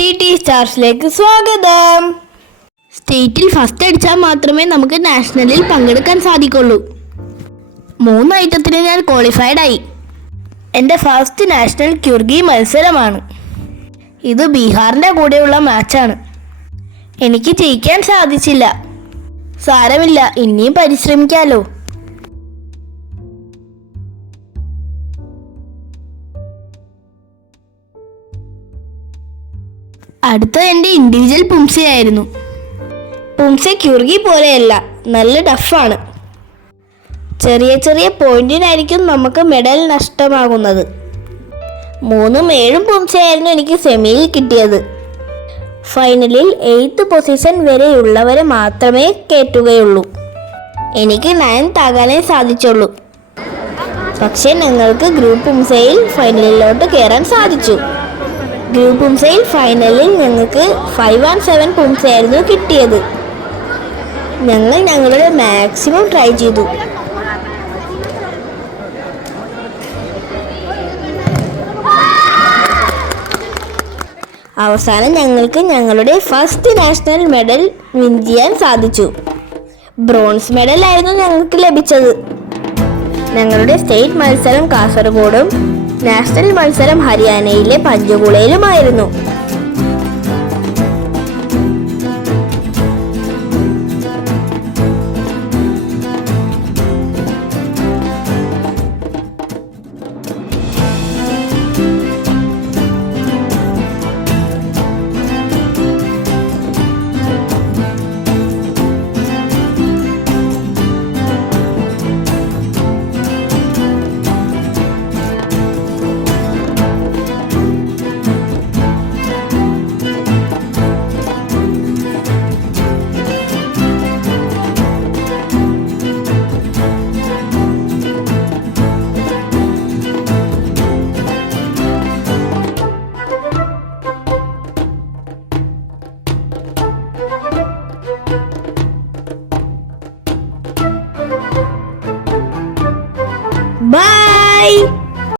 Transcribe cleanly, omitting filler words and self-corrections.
T സ്റ്റാർസിലേക്ക് സ്വാഗതം. സ്റ്റേറ്റിൽ first അടിച്ചാൽ മാത്രമേ നമുക്ക് നാഷണലിൽ പങ്കെടുക്കാൻ സാധിക്കുള്ളൂ. 3 ഐറ്റത്തിന് ഞാൻ ക്വാളിഫൈഡ് ആയി. എൻ്റെ ഫസ്റ്റ് നാഷണൽ ക്യുർഗി മത്സരമാണ്. ഇത് ബീഹാറിൻ്റെ കൂടെയുള്ള മാച്ചാണ്. എനിക്ക് ജയിക്കാൻ സാധിച്ചില്ല. സാരമില്ല, ഇനിയും പരിശ്രമിക്കാലോ. അടുത്ത എൻ്റെ ഇൻഡിവിജ്വൽ പുംസയായിരുന്നു. പുംസ ക്യുർഗി പോലെയല്ല, നല്ല ടഫാണ്. ചെറിയ ചെറിയ പോയിന്റിനായിരിക്കും നമുക്ക് മെഡൽ നഷ്ടമാകുന്നത്. 3ഉം 7ഉം പുംസയായിരുന്നു എനിക്ക് സെമിയിൽ കിട്ടിയത്. ഫൈനലിൽ 8th പൊസിഷൻ വരെയുള്ളവരെ മാത്രമേ കയറ്റുകയുള്ളൂ. എനിക്ക് 9th ആകാനേ സാധിച്ചുള്ളൂ. പക്ഷേ ഞങ്ങൾക്ക് ഗ്രൂപ്പ് പുംസയിൽ ഫൈനലിലോട്ട് കയറാൻ സാധിച്ചു. ഗ്രൂപ്പ് പുംസയിൽ ഫൈനലിൽ ഞങ്ങൾക്ക് 5 and 7 പുംസയായിരുന്നു കിട്ടിയത്. ഞങ്ങൾ ഞങ്ങളുടെ മാക്സിമം ട്രൈ ചെയ്തു. അവസാനം ഞങ്ങൾക്ക് ഞങ്ങളുടെ ഫസ്റ്റ് നാഷണൽ മെഡൽ വിൻ ചെയ്യാൻ സാധിച്ചു. ബ്രോൺസ് മെഡൽ ആയിരുന്നു ഞങ്ങൾക്ക് ലഭിച്ചത്. ഞങ്ങളുടെ സ്റ്റേറ്റ് മത്സരം കാസർഗോഡും നാഷണൽ മത്സരം ഹരിയാനയിലെ പഞ്ചകുളയിലുമായിരുന്നു. Bye!